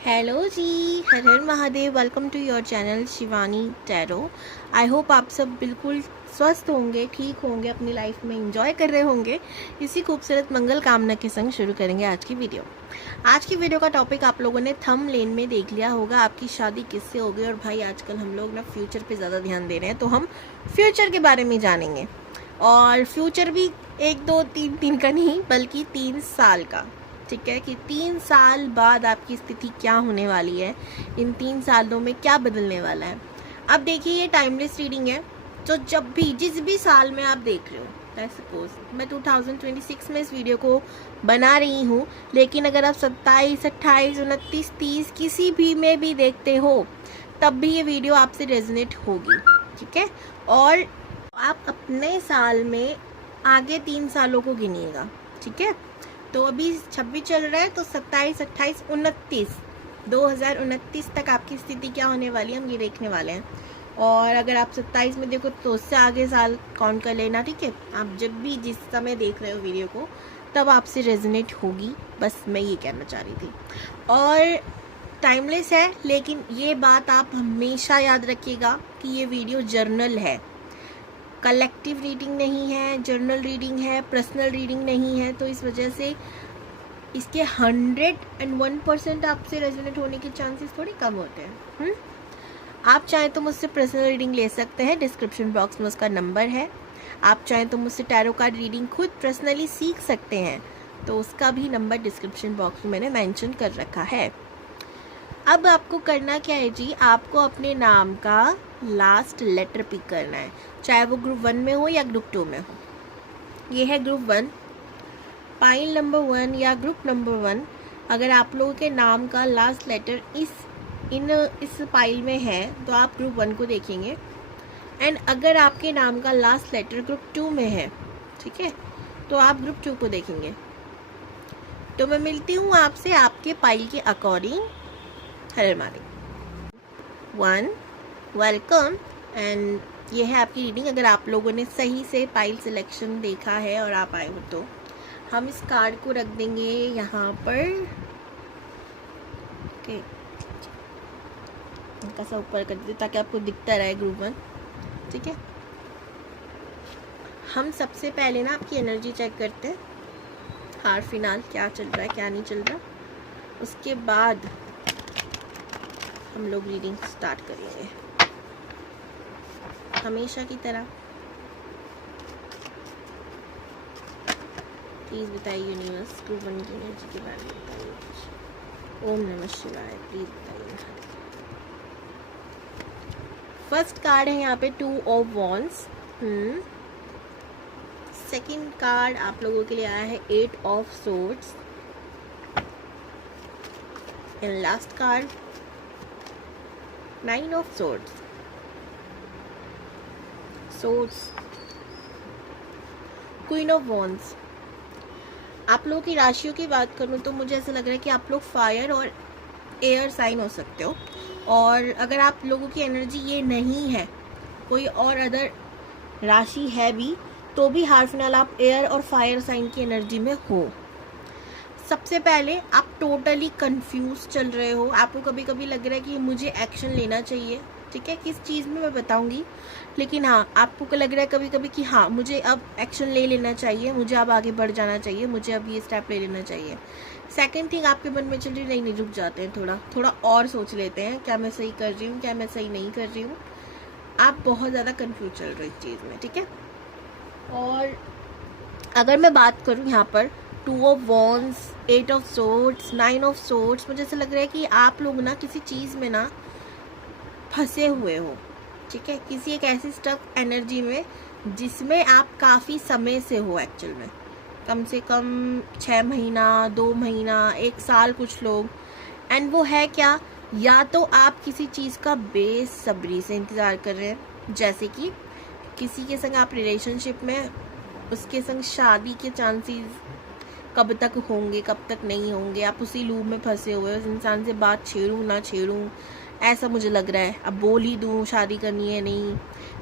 Hello ji, हर हर Mahadev. Welcome to your channel Shivani tarot. I hope आप सब बिल्कुल स्वस्थ होंगे, ठीक होंगे, अपनी लाइफ में एंजॉय कर रहे होंगे। इसी खूबसूरत मंगल कामना के संग शुरू करेंगे आज की वीडियो। आज की वीडियो का टॉपिक आप लोगों ने थंबनेल में देख लिया होगा, आपकी शादी किससे होगी। और भाई आजकल हम लोग ना फ्यूचर पे ज़्यादा ध्यान दे रहे हैं, तो हम फ्यूचर के बारे में जानेंगे। और फ्यूचर भी 1 2 3 3 का नहीं, बल्कि 3 साल का। ठीक है कि 3 साल बाद आपकी स्थिति क्या होने वाली है, इन 3 सालों में क्या बदलने वाला है। अब देखिए, ये टाइमलेस रीडिंग है, तो जब भी जिस भी साल में आप देख रहे हो, सपोज मैं 2026 में इस वीडियो को बना रही हूँ, लेकिन अगर आप 27 28 29 30 किसी भी में भी देखते हो, तब भी ये वीडियो आपसे रेजोनेट होगी। ठीक है, और आप अपने साल में आगे 3 सालों को गिनिएगा। ठीक है, तो अभी 26 चल रहा है, तो 27 28 29 2029 तक आपकी स्थिति क्या होने वाली है, हम ये देखने वाले हैं। और अगर आप 27 में देखो तो उससे आगे साल काउंट कर लेना। ठीक है, आप जब भी जिस समय देख रहे हो वीडियो को, तब आपसे रेजोनेट होगी। बस मैं ये कहना चाह रही थी। और टाइमलेस है, लेकिन ये बात आप हमेशा याद रखिएगा कि ये वीडियो जर्नल है, कलेक्टिव रीडिंग नहीं है, जर्नल रीडिंग है, पर्सनल रीडिंग नहीं है। तो इस वजह से इसके 101% आपसे रेजोनेट होने के चांसेस थोड़ी कम होते हैं। आप चाहें तो मुझसे पर्सनल रीडिंग ले सकते हैं, डिस्क्रिप्शन बॉक्स में उसका नंबर है। आप चाहें तो मुझसे टैरो कार्ड रीडिंग खुद पर्सनली सीख सकते हैं, तो उसका भी नंबर डिस्क्रिप्शन बॉक्स में मैंने मेंशन कर रखा है। अब आपको करना क्या है जी, आपको अपने नाम का लास्ट लेटर पिक करना है, चाहे वो ग्रुप 1 में हो या ग्रुप 2 में हो। ये है ग्रुप 1, पाइल नंबर 1 या ग्रुप नंबर 1। अगर आप लोगों के नाम का लास्ट लेटर इस पाइल में है, तो आप ग्रुप 1 को देखेंगे। एंड अगर आपके नाम का लास्ट लेटर ग्रुप 2 में है, ठीक है, तो आप ग्रुप 2 को देखेंगे। तो मैं मिलती हूँ आपसे आपके पाइल के according. Her Mahadev. 1 welcome. And ये है आपकी रीडिंग। अगर आप लोगों ने सही से पाइल सिलेक्शन देखा है और आप आए हो, तो हम इस कार्ड को रख देंगे यहाँ पर। ओके, इनका सा ऊपर कर दीजिए ताकि आपको दिखता रहे ग्रुप 1। ठीक है, हम सबसे पहले ना आपकी एनर्जी चेक करते हैं, हाल फिलहाल क्या चल रहा है, क्या नहीं चल रहा। उसके बाद हम लोग रीडिंग स्टार्ट करेंगे हमेशा की तरह। प्लीज़ बताइए यूनिवर्स, ग्रुप 1 की एनर्जी के बारे में बताइए। ओम नमः शिवाय। प्लीज़ बताइए। फर्स्ट कार्ड है यहाँ पे 2 ऑफ वॉन्ड्स। सेकंड कार्ड आप लोगों के लिए आया है 8 of swords. And last card 9 of swords. Queen of wands. आप लोगों की राशियों की बात करूं तो मुझे ऐसा लग रहा है कि आप लोग फायर और एयर साइन हो सकते हो। और अगर आप लोगों की एनर्जी ये नहीं है, कोई और अदर राशि है भी, तो भी हाल फिलहाल आप एयर और फायर साइन की एनर्जी में हो। सबसे पहले आप टोटली कंफ्यूज चल रहे हो, आपको कभी कभी लग रहा है कि मुझे एक्शन लेना चाहिए। ठीक है, किस चीज़ में मैं बताऊंगी, लेकिन हाँ, आपको लग रहा है कभी कभी कि हाँ, मुझे अब एक्शन ले लेना चाहिए, मुझे अब आगे बढ़ जाना चाहिए, मुझे अब ये स्टेप ले लेना चाहिए। सेकंड थिंग आपके मन में चल रही, नहीं रुक जाते हैं, थोड़ा और सोच लेते हैं, क्या मैं सही कर रही हूँ, क्या मैं सही नहीं कर रही हूँ। आप बहुत ज़्यादा कंफ्यूज चल रहे इस चीज़ में। ठीक है, और अगर मैं बात करूँ यहाँ पर 2 of wands, 8 of swords, 9 of swords, मुझे ऐसा लग रहा है कि आप लोग ना किसी चीज़ में ना फंसे हुए हो। ठीक है, किसी एक ऐसी स्टक एनर्जी में जिसमें आप काफ़ी समय से हो, एक्चुअल में कम से कम 6 महीना, 2 महीना, 1 साल कुछ लोग। एंड वो है क्या, या तो आप किसी चीज़ का बेसब्री से इंतज़ार कर रहे हैं, जैसे कि किसी के संग आप रिलेशनशिप में, उसके संग शादी के चांसेस कब तक होंगे, कब तक नहीं होंगे, आप उसी लूप में फंसे हुए हो, उस इंसान से बात छेड़ूं ना छेड़ूं, ऐसा मुझे लग रहा है। अब बोल ही दूँ शादी करनी है नहीं,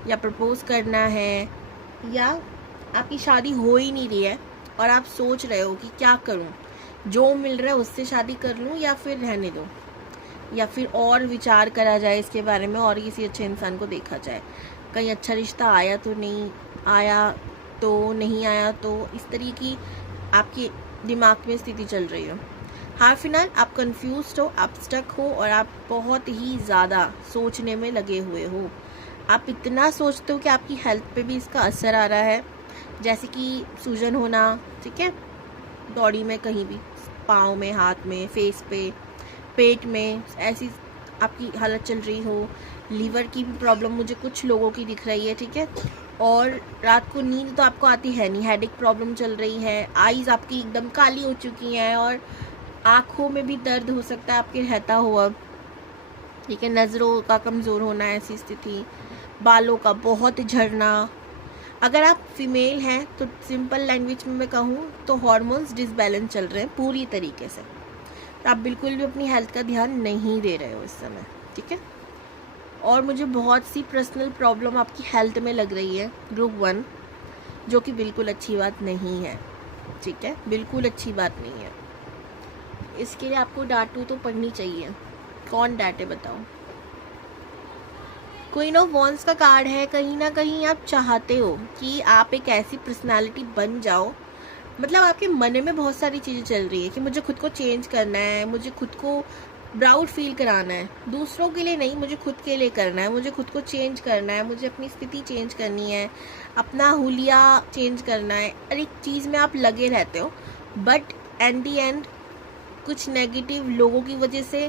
या प्रपोज करना है, या आपकी शादी हो ही नहीं रही है और आप सोच रहे हो कि क्या करूं, जो मिल रहा है उससे शादी कर लूं या फिर रहने दो। या फिर और विचार करा जाए इसके बारे में और किसी अच्छे इंसान को देखा जाए, कहीं अच्छा रिश्ता आया तो नहीं आया, तो नहीं आया, तो इस तरीके की आपकी दिमाग में स्थिति चल रही हो। हाँ, फिलहाल आप कंफ्यूज्ड हो, आप स्टक हो और आप बहुत ही ज़्यादा सोचने में लगे हुए हो। आप इतना सोचते हो कि आपकी हेल्थ पे भी इसका असर आ रहा है, जैसे कि सूजन होना, ठीक है, बॉडी में कहीं भी, पाँव में, हाथ में, फेस पे, पेट में, ऐसी आपकी हालत चल रही हो। लीवर की भी प्रॉब्लम मुझे कुछ लोगों की दिख रही है, ठीक है। और रात को नींद तो आपको आती है नहीं, हेडेक प्रॉब्लम चल रही है, आईज आपकी एकदम काली हो चुकी हैं और आँखों में भी दर्द हो सकता है आपके रहता हुआ, ठीक है। नज़रों का कमज़ोर होना, ऐसी स्थिति, बालों का बहुत झड़ना। अगर आप फीमेल हैं तो सिंपल लैंग्वेज में मैं कहूँ तो हार्मोन्स डिसबैलेंस चल रहे हैं पूरी तरीके से, तो आप बिल्कुल भी अपनी हेल्थ का ध्यान नहीं दे रहे हो इस समय, ठीक है। और मुझे बहुत सी पर्सनल प्रॉब्लम आपकी हेल्थ में लग रही है, ग्रुप 1, जो कि बिल्कुल अच्छी बात नहीं है, ठीक है, बिल्कुल अच्छी बात नहीं है। इसके लिए आपको डांटू तो पढ़नी चाहिए। कौन डांटे बताओ। क्वीन ऑफ वॉन्ड्स का कार्ड है। कहीं ना कहीं आप चाहते हो कि आप एक ऐसी पर्सनालिटी बन जाओ, मतलब आपके मन में बहुत सारी चीज़ें चल रही है कि मुझे खुद को चेंज करना है, मुझे खुद को प्राउड फील कराना है, दूसरों के लिए नहीं, मुझे खुद के लिए करना है, मुझे खुद को चेंज करना है, मुझे अपनी स्थिति चेंज करनी है, अपना हुलिया चेंज करना है, और एक चीज़ में आप लगे रहते हो, बट एट दी एंड कुछ नेगेटिव लोगों की वजह से,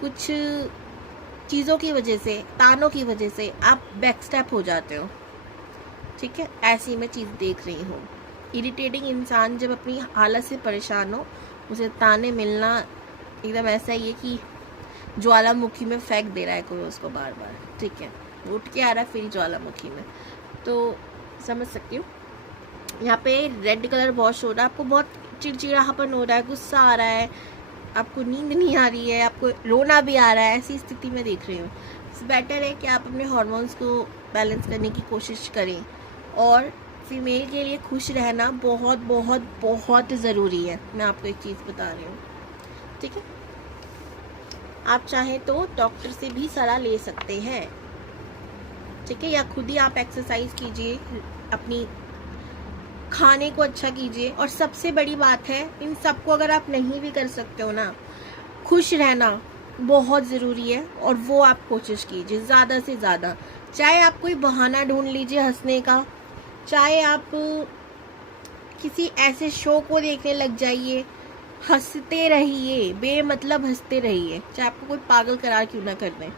कुछ चीज़ों की वजह से, तानों की वजह से आप बैकस्टेप हो जाते हो, ठीक है। ऐसी मैं चीज़ देख रही हूँ। इरिटेटिंग इंसान जब अपनी हालत से परेशान हो, उसे ताने मिलना एकदम ऐसा ही है कि ज्वालामुखी में फेंक दे रहा है कोई उसको बार बार, ठीक है, उठ के आ रहा है फिर ज्वालामुखी में, तो समझ सकती हूँ। यहाँ पे रेड कलर वॉश हो रहा है, आपको बहुत चिड़चिड़ापन हो रहा है, गुस्सा आ रहा है, आपको नींद नहीं आ रही है, आपको रोना भी आ रहा है, ऐसी स्थिति में देख रही हूँ। बेटर है कि आप अपने हार्मोन्स को बैलेंस करने की कोशिश करें, और फीमेल के लिए खुश रहना बहुत बहुत बहुत ज़रूरी है। मैं आपको एक चीज़ बता रही हूँ, ठीक है। आप चाहें तो डॉक्टर से भी सलाह ले सकते हैं, ठीक है, या खुद ही आप एक्सरसाइज कीजिए, अपनी खाने को अच्छा कीजिए। और सबसे बड़ी बात है, इन सबको अगर आप नहीं भी कर सकते हो ना, खुश रहना बहुत ज़रूरी है, और वो आप कोशिश कीजिए ज़्यादा से ज़्यादा। चाहे आप कोई बहाना ढूंढ लीजिए हंसने का, चाहे आप किसी ऐसे शो को देखने लग जाइए, हंसते रहिए, बेमतलब हंसते रहिए, चाहे आपको कोई पागल करार क्यों ना कर दें।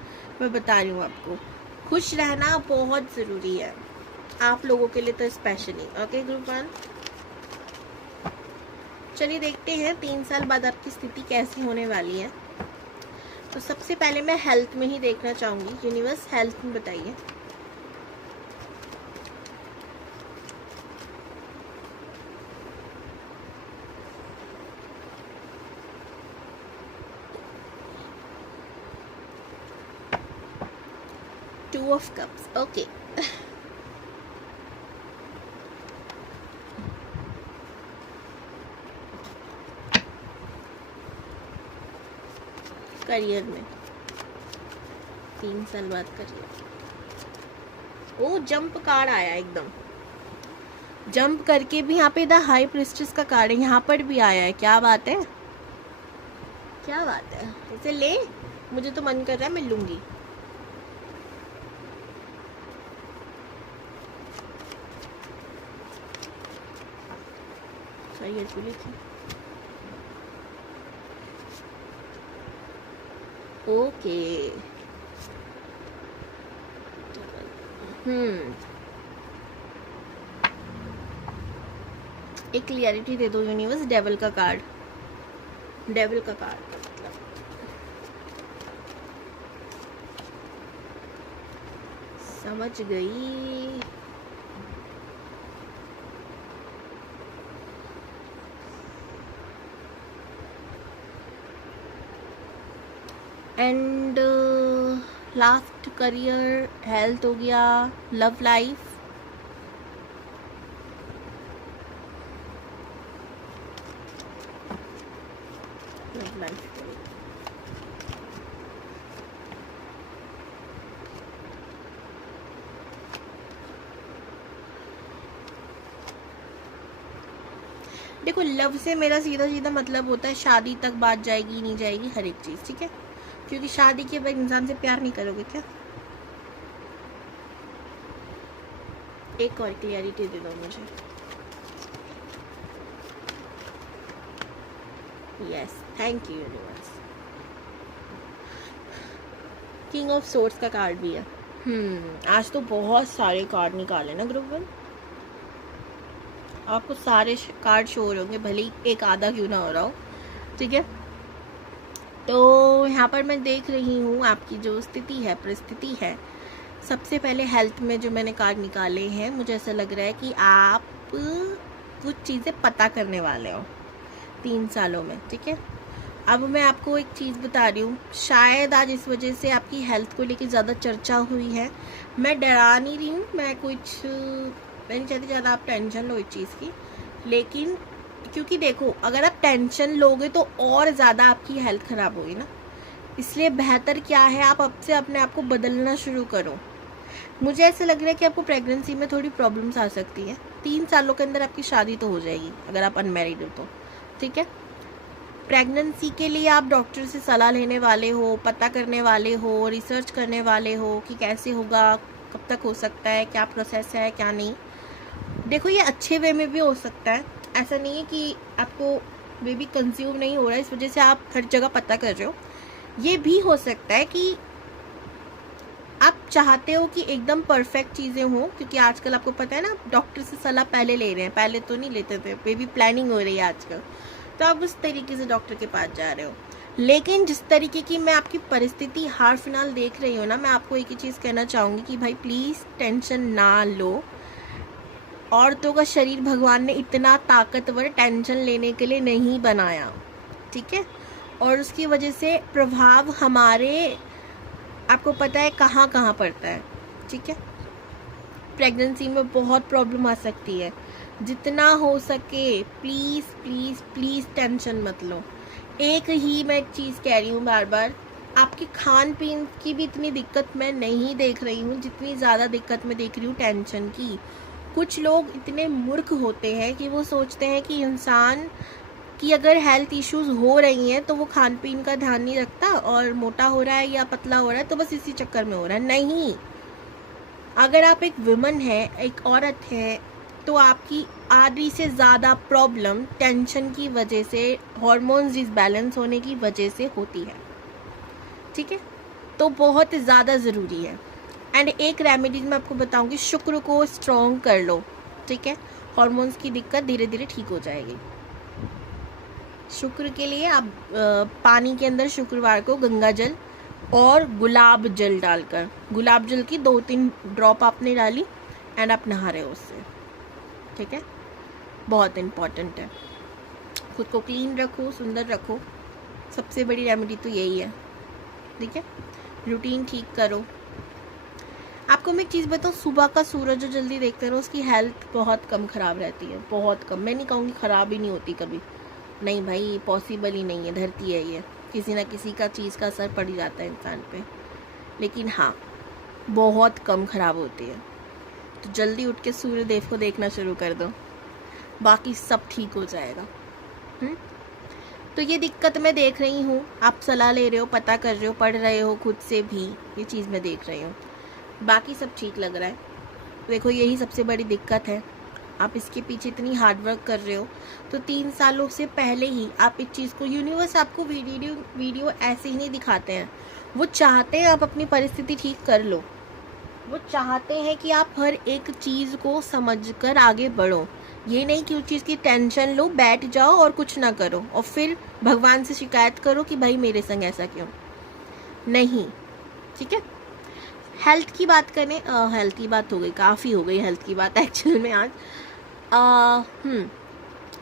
मैं बता रही हूँ आपको, खुश रहना बहुत ज़रूरी है आप लोगों के लिए तो स्पेशली। ओके ग्रुप 1, चलिए देखते हैं 3 साल बाद आपकी स्थिति कैसी होने वाली है। तो सबसे पहले मैं हेल्थ में ही देखना चाहूँगी। यूनिवर्स हेल्थ में बताइए। Two of cups, okay. Career में 3 साल बाद करियर, ओ जंप कार्ड आया, एकदम जंप करके भी यहाँ पे द हाई प्रिस्टेस का कार्ड है, यहाँ पर भी आया है। क्या बात है, क्या बात है। इसे ले, मुझे तो मन कर रहा है मैं लूंगी। करियर को लेके, ओके। एक क्लियरिटी दे दो यूनिवर्स। डेविल का कार्ड, डेविल का कार्ड का मतलब समझ गई। एंड लास्ट करियर, हेल्थ हो गया, लव लाइफ, लव लाइफ, देखो लव से मेरा सीधा सीधा मतलब होता है शादी तक बात जाएगी नहीं जाएगी हर एक चीज़, ठीक है, क्योंकि शादी के बाद इंसान से प्यार नहीं करोगे क्या। एक और क्लियरिटी दे दो मुझे। Yes, thank you universe. King of swords का कार्ड भी है। आज तो बहुत सारे कार्ड निकाले ना ग्रुप वन, आपको सारे कार्ड शो हो रहे होंगे, भले ही एक आधा क्यों ना हो रहा हो, ठीक है। तो यहाँ पर मैं देख रही हूँ आपकी जो स्थिति है, परिस्थिति है। सबसे पहले हेल्थ में जो मैंने कार्ड निकाले हैं, मुझे ऐसा लग रहा है कि आप कुछ चीज़ें पता करने वाले हो 3 सालों में, ठीक है। अब मैं आपको एक चीज़ बता रही हूँ, शायद आज इस वजह से आपकी हेल्थ को लेकर ज़्यादा चर्चा हुई है। मैं डरा नहीं रही हूँ, मैं नहीं चाहती ज़्यादा आप टेंशन लो इस चीज़ की, लेकिन क्योंकि देखो अगर आप टेंशन लोगे तो और ज़्यादा आपकी हेल्थ ख़राब होगी ना, इसलिए बेहतर क्या है आप अब से अपने आप को बदलना शुरू करो। मुझे ऐसा लग रहा है कि आपको प्रेगनेंसी में थोड़ी प्रॉब्लम्स आ सकती हैं। 3 सालों के अंदर आपकी शादी तो हो जाएगी अगर आप अनमैरिड हो तो, ठीक है। प्रेगनेंसी के लिए आप डॉक्टर से सलाह लेने वाले हो, पता करने वाले हो, रिसर्च करने वाले हो कि कैसे होगा, कब तक हो सकता है, क्या प्रोसेस है क्या नहीं। देखो ये अच्छे वे में भी हो सकता है, ऐसा नहीं है कि आपको बेबी कंज्यूम नहीं हो रहा है इस वजह से आप हर जगह पता कर रहे हो। ये भी हो सकता है कि आप चाहते हो कि एकदम परफेक्ट चीज़ें हों, क्योंकि आजकल आपको पता है ना डॉक्टर से सलाह पहले ले रहे हैं, पहले तो नहीं लेते थे, बेबी प्लानिंग हो रही है आजकल, तो आप उस तरीके से डॉक्टर के पास जा रहे हो। लेकिन जिस तरीके की मैं आपकी परिस्थिति हाल फिलहाल देख रही हूँ ना, मैं आपको एक ही चीज़ कहना चाहूँगी कि भाई प्लीज़ टेंशन ना लो। औरतों का शरीर भगवान ने इतना ताकतवर टेंशन लेने के लिए नहीं बनाया, ठीक है, और उसकी वजह से प्रभाव हमारे आपको पता है कहाँ कहाँ पड़ता है, ठीक है। प्रेगनेंसी में बहुत प्रॉब्लम आ सकती है, जितना हो सके प्लीज़ प्लीज़ प्लीज़ टेंशन मत लो। एक ही मैं एक चीज़ कह रही हूँ बार बार, आपके खान पीन की भी इतनी दिक्कत मैं नहीं देख रही हूँ जितनी ज़्यादा दिक्कत मैं देख रही हूँ टेंशन की। कुछ लोग इतने मूर्ख होते हैं कि वो सोचते हैं कि इंसान कि अगर हेल्थ इश्यूज हो रही हैं तो वो खान पीन का ध्यान नहीं रखता और मोटा हो रहा है या पतला हो रहा है तो बस इसी चक्कर में हो रहा है। नहीं, अगर आप एक वुमन है, एक औरत है, तो आपकी आधी से ज़्यादा प्रॉब्लम टेंशन की वजह से, हार्मोन्स डिसबैलेंस होने की वजह से होती है, ठीक है। तो बहुत ज़्यादा ज़रूरी है। एंड एक रेमेडीज मैं आपको बताऊंगी, शुक्र को स्ट्रॉन्ग कर लो, ठीक है। हार्मोन्स की दिक्कत धीरे धीरे ठीक हो जाएगी। शुक्र के लिए आप पानी के अंदर शुक्रवार को गंगा जल और गुलाब जल डालकर, गुलाब जल की 2-3 ड्रॉप आपने डाली एंड आप नहा रहे हो उससे, ठीक है। बहुत इम्पॉर्टेंट है, खुद को क्लीन रखो, सुंदर रखो, सबसे बड़ी रेमेडी तो यही है, ठीक है। रूटीन ठीक करो। आपको मैं एक चीज़ बताऊँ, सुबह का सूरज जो जल्दी देखते रहो उसकी हेल्थ बहुत कम ख़राब रहती है, बहुत कम। मैं नहीं कहूँगी ख़राब ही नहीं होती कभी, नहीं भाई पॉसिबल ही नहीं है, धरती है ये, किसी ना किसी का चीज़ का असर पड़ जाता है इंसान पे, लेकिन हाँ बहुत कम ख़राब होती है। तो जल्दी उठ के सूर्य देव को देखना शुरू कर दो, बाकी सब ठीक हो जाएगा। तो ये दिक्कत मैं देख रही हूँ, आप सलाह ले रहे हो, पता कर रहे हो, पढ़ रहे हो खुद से भी, ये चीज़ मैं देख रही हूँ, बाकी सब ठीक लग रहा है। देखो यही सबसे बड़ी दिक्कत है, आप इसके पीछे इतनी हार्डवर्क कर रहे हो, तो 3 सालों से पहले ही आप इस चीज़ को, यूनिवर्स आपको वीडियो ऐसे ही नहीं दिखाते हैं, वो चाहते हैं आप अपनी परिस्थिति ठीक कर लो, वो चाहते हैं कि आप हर एक चीज़ को समझकर आगे बढ़ो। ये नहीं कि उस चीज़ की टेंशन लो, बैठ जाओ और कुछ ना करो और फिर भगवान से शिकायत करो कि भाई मेरे संग ऐसा क्यों, नहीं, ठीक है। हेल्थ की बात करें, हेल्थ की बात हो गई, काफ़ी हो गई हेल्थ की बात एक्चुअल में आज।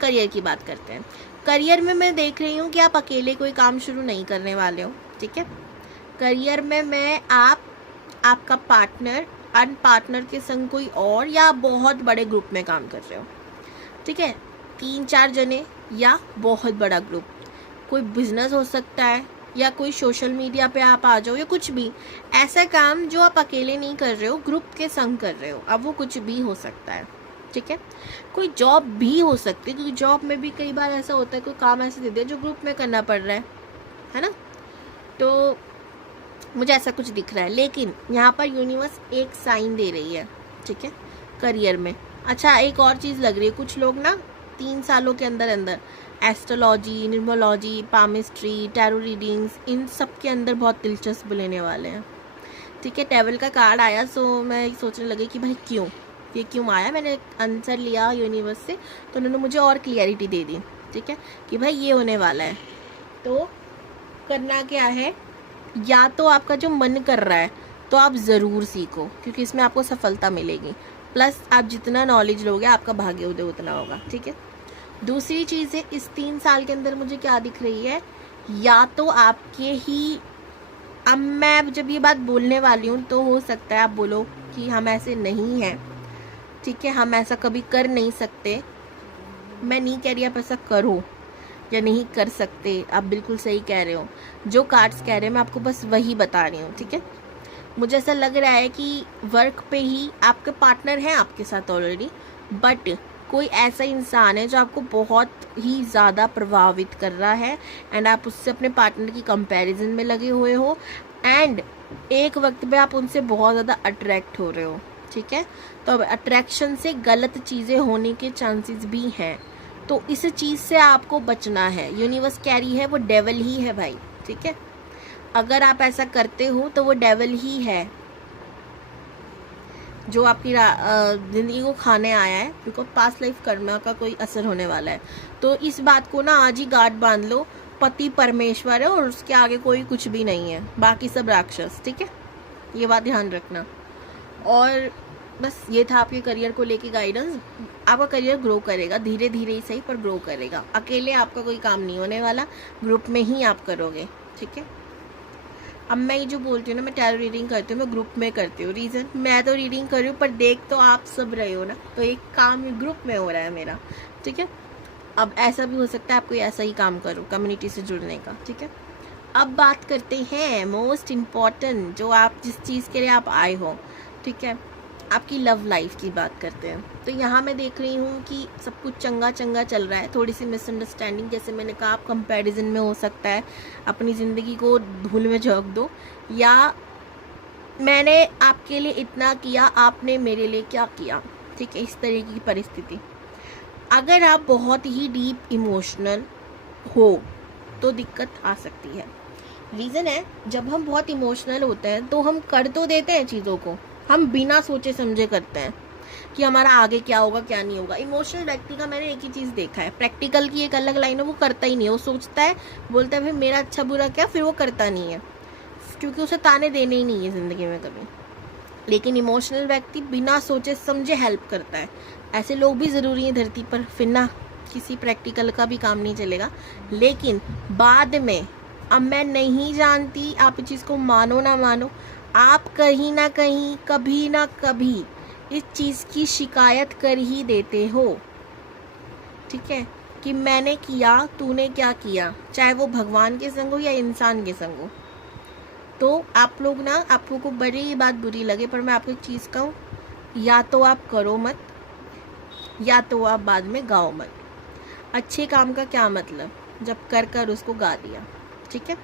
करियर की बात करते हैं। करियर में मैं देख रही हूँ कि आप अकेले कोई काम शुरू नहीं करने वाले हो, ठीक है। करियर में मैं आपका पार्टनर, पार्टनर के संग कोई और, या बहुत बड़े ग्रुप में काम कर रहे हो, ठीक है। 3-4 जने या बहुत बड़ा ग्रुप, कोई बिजनेस हो सकता है या कोई सोशल मीडिया पे आप आ जाओ, या कुछ भी ऐसा काम जो आप अकेले नहीं कर रहे हो, ग्रुप के संग कर रहे हो, अब वो कुछ भी हो सकता है, ठीक है। कोई जॉब भी हो सकती है, क्योंकि जॉब में भी कई बार ऐसा होता है कोई काम ऐसे दे दिया जो ग्रुप में करना पड़ रहा है ना। तो मुझे ऐसा कुछ दिख रहा है, लेकिन यहाँ पर यूनिवर्स एक साइन दे रही है, ठीक है, करियर में। अच्छा, एक और चीज़ लग रही है, कुछ लोग ना 3 सालों के अंदर अंदर astrology, numerology, palmistry, tarot readings, इन सब के अंदर बहुत दिलचस्प लेने वाले हैं, ठीक है। टेबल का कार्ड आया, सो मैं सोचने लगी कि भाई ये क्यों आया। मैंने आंसर लिया यूनिवर्स से, तो उन्होंने मुझे और क्लियरिटी दे दी, ठीक है, कि भाई ये होने वाला है। तो करना क्या है, या तो आपका जो मन कर रहा है तो आप ज़रूर सीखो, क्योंकि इसमें आपको सफलता मिलेगी। प्लस आप जितना नॉलेज लोगे आपका भाग्य उदय उतना होगा, ठीक है। दूसरी चीज़ है, इस 3 साल के अंदर मुझे क्या दिख रही है, या तो आपके ही, अब मैं जब ये बात बोलने वाली हूँ तो हो सकता है आप बोलो कि हम ऐसे नहीं हैं, ठीक है, हम ऐसा कभी कर नहीं सकते। मैं नहीं कह रही आप ऐसा करो या नहीं कर सकते, आप बिल्कुल सही कह रहे हो। जो कार्ड्स कह रहे हैं मैं आपको बस वही बता रही हूँ, ठीक है। मुझे ऐसा लग रहा है कि वर्क पे ही आपके पार्टनर हैं आपके साथ ऑलरेडी, बट कोई ऐसा इंसान है जो आपको बहुत ही ज़्यादा प्रभावित कर रहा है, एंड आप उससे अपने पार्टनर की कंपैरिजन में लगे हुए हो, एंड एक वक्त पे आप उनसे बहुत ज़्यादा अट्रैक्ट हो रहे हो, ठीक है। तो अब अट्रैक्शन से गलत चीज़ें होने के चांसेस भी हैं, तो इस चीज़ से आपको बचना है। यूनिवर्स कह रही है वो डेविल ही है भाई, ठीक है। अगर आप ऐसा करते हो तो वो डेविल ही है जो आपकी ज़िंदगी को खाने आया है, बिकॉज पास्ट लाइफ कर्मा का कोई असर होने वाला है। तो इस बात को ना आज ही गांठ बांध लो, पति परमेश्वर है और उसके आगे कोई कुछ भी नहीं है, बाकी सब राक्षस, ठीक है, ये बात ध्यान रखना। और बस ये था आपके करियर को लेके गाइडेंस। आपका करियर ग्रो करेगा, धीरे धीरे ही सही, पर ग्रो करेगा। अकेले आपका कोई काम नहीं होने वाला, ग्रुप में ही आप करोगे, ठीक है। अब मैं ये जो बोलती हूँ ना, मैं टैरो रीडिंग करती हूँ, मैं ग्रुप में करती हूँ। रीज़न, मैं तो रीडिंग कर रही हूँ पर देख तो आप सब रहे हो ना, तो एक काम ग्रुप में हो रहा है मेरा, ठीक है। अब ऐसा भी हो सकता है आप कोई ऐसा ही काम करो कम्युनिटी से जुड़ने का, ठीक है। अब बात करते हैं मोस्ट इम्पॉर्टेंट, जो आप जिस चीज़ के लिए आप आए हो, ठीक है, आपकी लव लाइफ की बात करते हैं। तो यहाँ मैं देख रही हूँ कि सब कुछ चंगा चंगा चल रहा है, थोड़ी सी मिसअंडरस्टैंडिंग, जैसे मैंने कहा, आप कंपैरिजन में हो सकता है, अपनी ज़िंदगी को धूल में झोंक दो, या मैंने आपके लिए इतना किया, आपने मेरे लिए क्या किया, ठीक है, इस तरीके की परिस्थिति। अगर आप बहुत ही डीप इमोशनल हो तो दिक्कत आ सकती है। रीज़न है, जब हम बहुत इमोशनल होते हैं तो हम कर तो देते हैं चीज़ों को, हम बिना सोचे समझे करते हैं कि हमारा आगे क्या होगा क्या नहीं होगा। इमोशनल व्यक्ति का मैंने एक ही चीज़ देखा है, प्रैक्टिकल की एक अलग लाइन है, वो करता ही नहीं है, वो सोचता है, बोलता है भाई मेरा अच्छा बुरा क्या, फिर वो करता नहीं है, क्योंकि उसे ताने देने ही नहीं है ज़िंदगी में कभी। लेकिन इमोशनल व्यक्ति बिना सोचे समझे हेल्प करता है। ऐसे लोग भी ज़रूरी हैं धरती पर, फिर ना किसी प्रैक्टिकल का भी काम नहीं चलेगा। लेकिन बाद में, अब मैं नहीं जानती आप इस चीज़ को मानो ना मानो, आप कहीं ना कहीं कभी ना कभी इस चीज़ की शिकायत कर ही देते हो, ठीक है, कि मैंने किया, तूने क्या किया, चाहे वो भगवान के संग हो या इंसान के संग हो। तो आप लोग ना, आपको को बड़ी बात बुरी लगे, पर मैं आपको एक चीज़ कहूँ, या तो आप करो मत, या तो आप बाद में गाओ मत। अच्छे काम का क्या मतलब जब कर कर उसको गा दिया, ठीक है,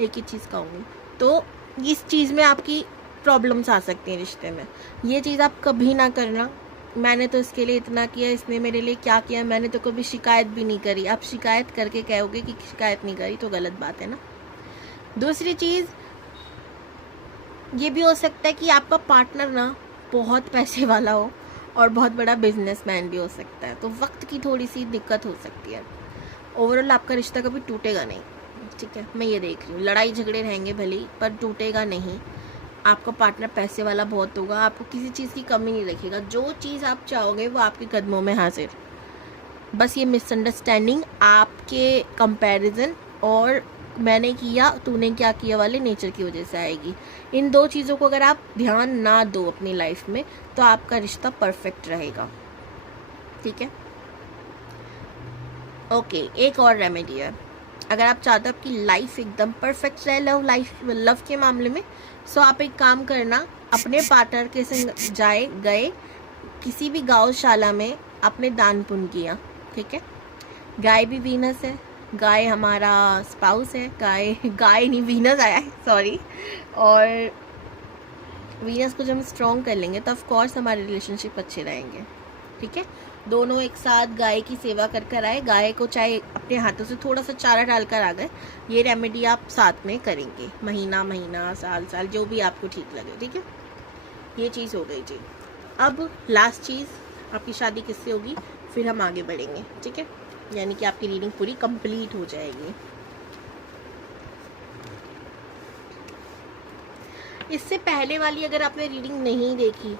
एक ही चीज़ कहूँगी। तो इस चीज़ में आपकी प्रॉब्लम्स आ सकती हैं रिश्ते में, ये चीज़ आप कभी ना करना। मैंने तो इसके लिए इतना किया, इसने मेरे लिए क्या किया, मैंने तो कभी शिकायत भी नहीं करी। आप शिकायत करके कहोगे कि शिकायत नहीं करी तो गलत बात है ना। दूसरी चीज़ ये भी हो सकता है कि आपका पार्टनर ना बहुत पैसे वाला हो और बहुत बड़ा बिजनेसमैन भी हो सकता है, तो वक्त की थोड़ी सी दिक्कत हो सकती है। ओवरऑल आपका रिश्ता कभी टूटेगा नहीं, ठीक है, मैं ये देख रही हूँ। लड़ाई झगड़े रहेंगे भले, पर टूटेगा नहीं। आपका पार्टनर पैसे वाला बहुत होगा, आपको किसी चीज़ की कमी नहीं रखेगा, जो चीज़ आप चाहोगे वो आपके कदमों में हाजिर। बस ये मिसअंडरस्टैंडिंग आपके कंपैरिजन और मैंने किया तूने क्या किया वाले नेचर की वजह से आएगी। इन दो चीज़ों को अगर आप ध्यान ना दो अपनी लाइफ में तो आपका रिश्ता परफेक्ट रहेगा, ठीक है। ओके, एक और रेमेडी है, अगर आप चाहते हो आपकी लाइफ एकदम परफेक्ट रहे लव के मामले में, सो आप एक काम करना, अपने पार्टनर के संग गए किसी भी गौशाला में आपने दान पुण्य किया, ठीक है। गाय भी वीनस है, गाय हमारा स्पाउस है, गाय नहीं वीनस आया है, सॉरी। और वीनस को जब हम स्ट्रॉन्ग कर लेंगे तो ऑफ कोर्स हमारे रिलेशनशिप अच्छे रहेंगे, ठीक है। दोनों एक साथ गाय की सेवा कर कर आए, गाय को चाहे अपने हाथों से थोड़ा सा चारा डालकर आ गए, ये रेमेडी आप साथ में करेंगे, महीना महीना, साल साल, जो भी आपको ठीक लगे, ठीक है। ये चीज़ हो गई जी। अब लास्ट चीज़, आपकी शादी किससे होगी, फिर हम आगे बढ़ेंगे, ठीक है। यानी कि आपकी रीडिंग पूरी कंप्लीट हो जाएगी। इससे पहले वाली अगर आपने रीडिंग नहीं देखी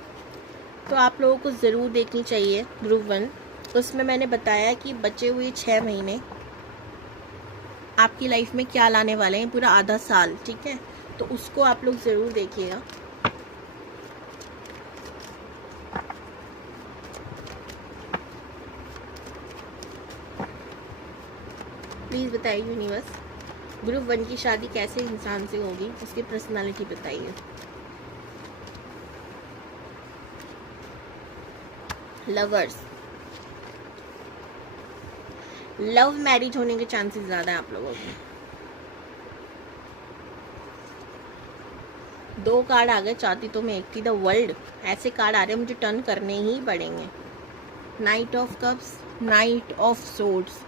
तो आप लोगों को ज़रूर देखनी चाहिए, ग्रुप 1। उसमें मैंने बताया कि बचे हुए 6 महीने आपकी लाइफ में क्या लाने वाले हैं, पूरा आधा साल, ठीक है। तो उसको आप लोग ज़रूर देखिएगा। प्लीज़ बताइए यूनिवर्स, ग्रुप 1 की शादी कैसे इंसान से होगी, उसकी पर्सनालिटी बताइए। लवर्स, लव मैरिज होने के चांसेस ज़्यादा है आप लोगों के। 2 कार्ड आ गए, चाहती तो मैं एक थी, द वर्ल्ड। ऐसे कार्ड आ रहे हैं, मुझे टर्न करने ही पड़ेंगे। Night of cups, night of swords,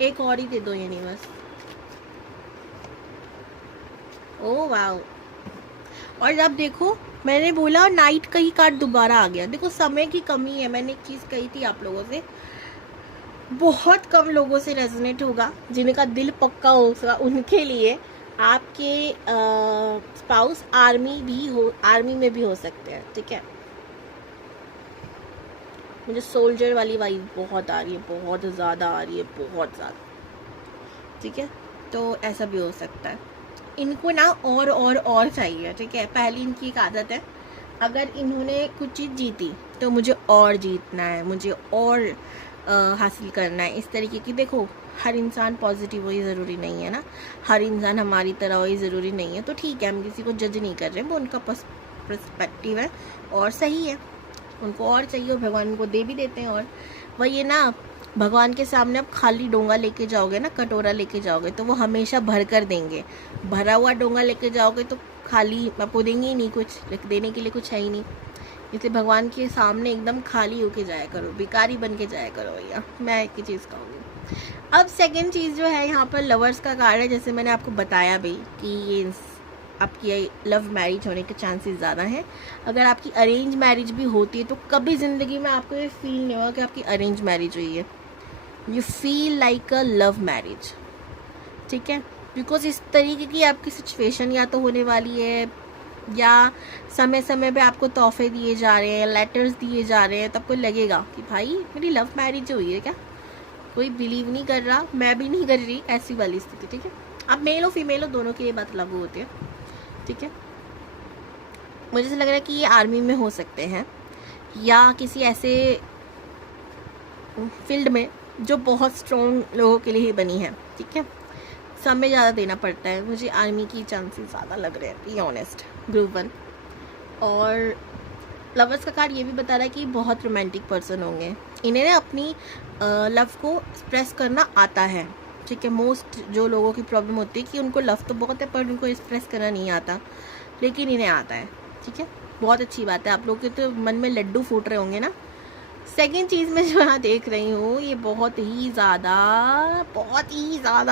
एक और ही दे दो यूनिवर्स। Oh wow. और जब देखो, मैंने बोला नाइट का ही कार्ड दोबारा आ गया। देखो समय की कमी है, मैंने एक चीज़ कही थी आप लोगों से, बहुत कम लोगों से रेजोनेट होगा, जिनका दिल पक्का होगा उनके लिए आपके स्पाउस आर्मी में भी हो सकते हैं, ठीक है। मुझे सोल्जर वाली वाइब बहुत आ रही है, बहुत ज़्यादा आ रही है, बहुत ज़्यादा, ठीक है। तो ऐसा भी हो सकता है, इनको ना और चाहिए, ठीक है। पहली इनकी एक आदत है, अगर इन्होंने कुछ चीज़ जीती तो मुझे और जीतना है, मुझे और हासिल करना है, इस तरीके की। देखो, हर इंसान पॉजिटिव हो ये ज़रूरी नहीं है ना, हर इंसान हमारी तरह हो ये ज़रूरी नहीं है। तो ठीक है, हम किसी को जज नहीं कर रहे, वो उनका पर्सपेक्टिव है और सही है, उनको और चाहिए, भगवान को दे भी देते हैं। और वही है ना, भगवान के सामने आप खाली डोंगा लेके जाओगे ना, कटोरा लेके जाओगे, तो वो हमेशा भर कर देंगे। भरा हुआ डोंगा लेके जाओगे तो खाली आपको देंगे ही नहीं, कुछ देने के लिए कुछ है ही नहीं। इसलिए भगवान के सामने एकदम खाली होके जाया करो, भिखारी बन के जाया करो भैया, मैं एक ही चीज़ कहूँगी। अब सेकंड चीज़ जो है, यहाँ पर लवर्स का कार्ड है। जैसे मैंने आपको बताया भाई कि ये आपकी लव मैरिज होने के चांसेस ज़्यादा हैं। अगर आपकी अरेंज मैरिज भी होती है तो कभी ज़िंदगी में आपको ये फील नहीं होगा कि आपकी अरेंज मैरिज हुई है, you feel like a love marriage, ठीक है। बिकॉज इस तरीके की आपकी सिचुएशन या तो होने वाली है, या समय समय पे आपको तोहफे दिए जा रहे हैं, लेटर्स दिए जा रहे हैं, तो आपको लगेगा कि भाई मेरी लव मैरिज हुई है क्या। कोई बिलीव नहीं कर रहा, मैं भी नहीं कर रही, ऐसी वाली स्थिति, ठीक है। अब मेल हो फीमेल हो, दोनों के लिए बात लागू होती है, ठीक है। मुझे ऐसा लग रहा है कि ये आर्मी में हो सकते हैं, या किसी ऐसे फील्ड में जो बहुत स्ट्रॉन्ग लोगों के लिए ही बनी है, ठीक है। समय ज़्यादा देना पड़ता है, मुझे आर्मी की चांसेस ज़्यादा लग रहे हैं, बी ऑनेस्ट, ग्रुप 1। और लवर्स का कार्ड ये भी बता रहा है कि बहुत रोमांटिक पर्सन होंगे, इन्हें ना अपनी लव को एक्सप्रेस करना आता है, ठीक है। मोस्ट जो लोगों की प्रॉब्लम होती है कि उनको लव तो बहुत है पर उनको एक्सप्रेस करना नहीं आता, लेकिन इन्हें आता है, ठीक है। बहुत अच्छी बात है, आप लोग के तो मन में लड्डू फूट रहे होंगे ना। सेकेंड चीज़ मैं जो यहाँ देख रही हूँ, ये बहुत ही ज़्यादा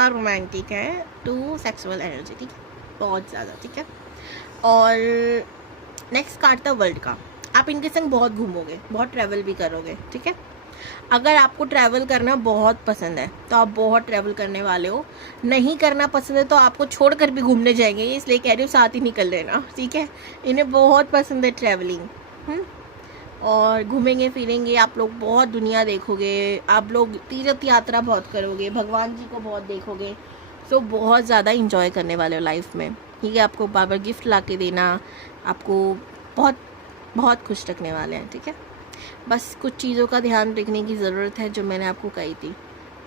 रोमांटिक है टू सेक्सुअल एनर्जी, ठीक है, बहुत ज़्यादा, ठीक है। और नेक्स्ट कार्ड था वर्ल्ड का। आप इनके संग बहुत घूमोगे, बहुत ट्रैवल भी करोगे, ठीक है। अगर आपको ट्रैवल करना बहुत पसंद है तो आप बहुत ट्रैवल करने वाले हो, नहीं करना पसंद है तो आपको छोड़कर भी घूमने जाएंगे, इसलिए कह रही हूँ साथ ही निकल लेना, ठीक है। इन्हें बहुत पसंद है ट्रैवलिंग, और घूमेंगे फिरेंगे, आप लोग बहुत दुनिया देखोगे, आप लोग तीर्थ यात्रा बहुत करोगे, भगवान जी को बहुत देखोगे, सो बहुत ज़्यादा इंजॉय करने वाले हो लाइफ में, ठीक है। आपको बार बार गिफ्ट ला के देना, आपको बहुत बहुत खुश रखने वाले हैं, ठीक है। बस कुछ चीज़ों का ध्यान रखने की ज़रूरत है जो मैंने आपको कही थी,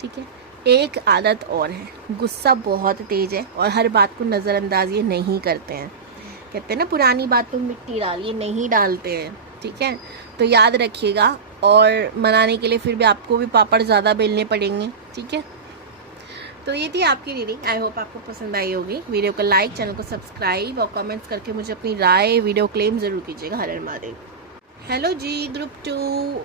ठीक है। एक आदत और है, गुस्सा बहुत तेज़ है और हर बात को नज़रअंदाज ये नहीं करते हैं। कहते हैं ना, पुरानी बात में मिट्टी डालिए, नहीं डालते हैं, ठीक है, तो याद रखिएगा। और मनाने के लिए फिर भी आपको भी पापड़ ज़्यादा बेलने पड़ेंगे, ठीक है। तो ये थी आपकी रीडिंग। आई होप आपको पसंद आई होगी। वीडियो को लाइक, चैनल को सब्सक्राइब और कमेंट्स करके मुझे अपनी राय, वीडियो क्लेम ज़रूर कीजिएगा। हर हर महादेव। हेलो जी, ग्रुप 2।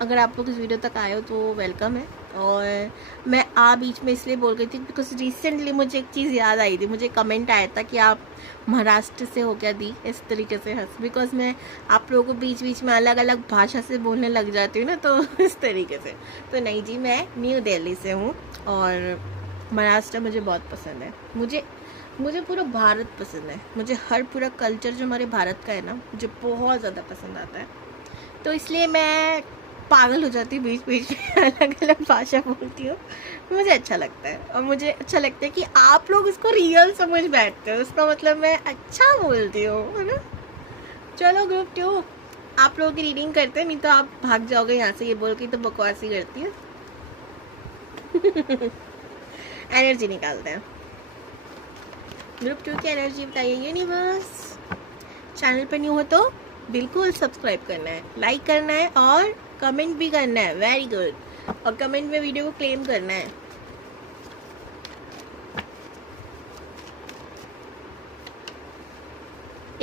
अगर आप लोग इस वीडियो तक आए हो तो वेलकम है। और मैं बीच में इसलिए बोल गई थी बिकॉज रिसेंटली मुझे एक चीज़ याद आई थी। मुझे कमेंट आया था कि आप महाराष्ट्र से हो क्या दी, इस तरीके से हंस, बिकॉज मैं आप लोगों को बीच बीच में अलग अलग भाषा से बोलने लग जाती हूँ ना, तो इस तरीके से। तो नहीं जी, मैं न्यू दिल्ली से हूँ और महाराष्ट्र मुझे बहुत पसंद है। मुझे पूरा भारत पसंद है। मुझे हर पूरा कल्चर जो हमारे भारत का है ना, मुझे बहुत ज़्यादा पसंद आता है। तो इसलिए मैं पागल हो जाती हूँ बीच बीच में, अलग अलग भाषा बोलती हूँ। मुझे अच्छा लगता है और मुझे अच्छा लगता है कि आप लोग इसको रियल समझ बैठते हो। उसका मतलब मैं अच्छा बोलती हूँ, है ना। चलो ग्रुप 2, आप लोगों की रीडिंग करते हैं, नहीं तो आप भाग जाओगे यहाँ से ये बोल के तो बकवास ही करती है। एनर्जी निकालते हैं। ग्रुप 2 की एनर्जी बताइए यूनिवर्स। चैनल पर न्यू हो तो बिल्कुल सब्सक्राइब करना है, लाइक करना है और कमेंट भी करना है। Very good. और कमेंट में वीडियो को क्लेम करना है।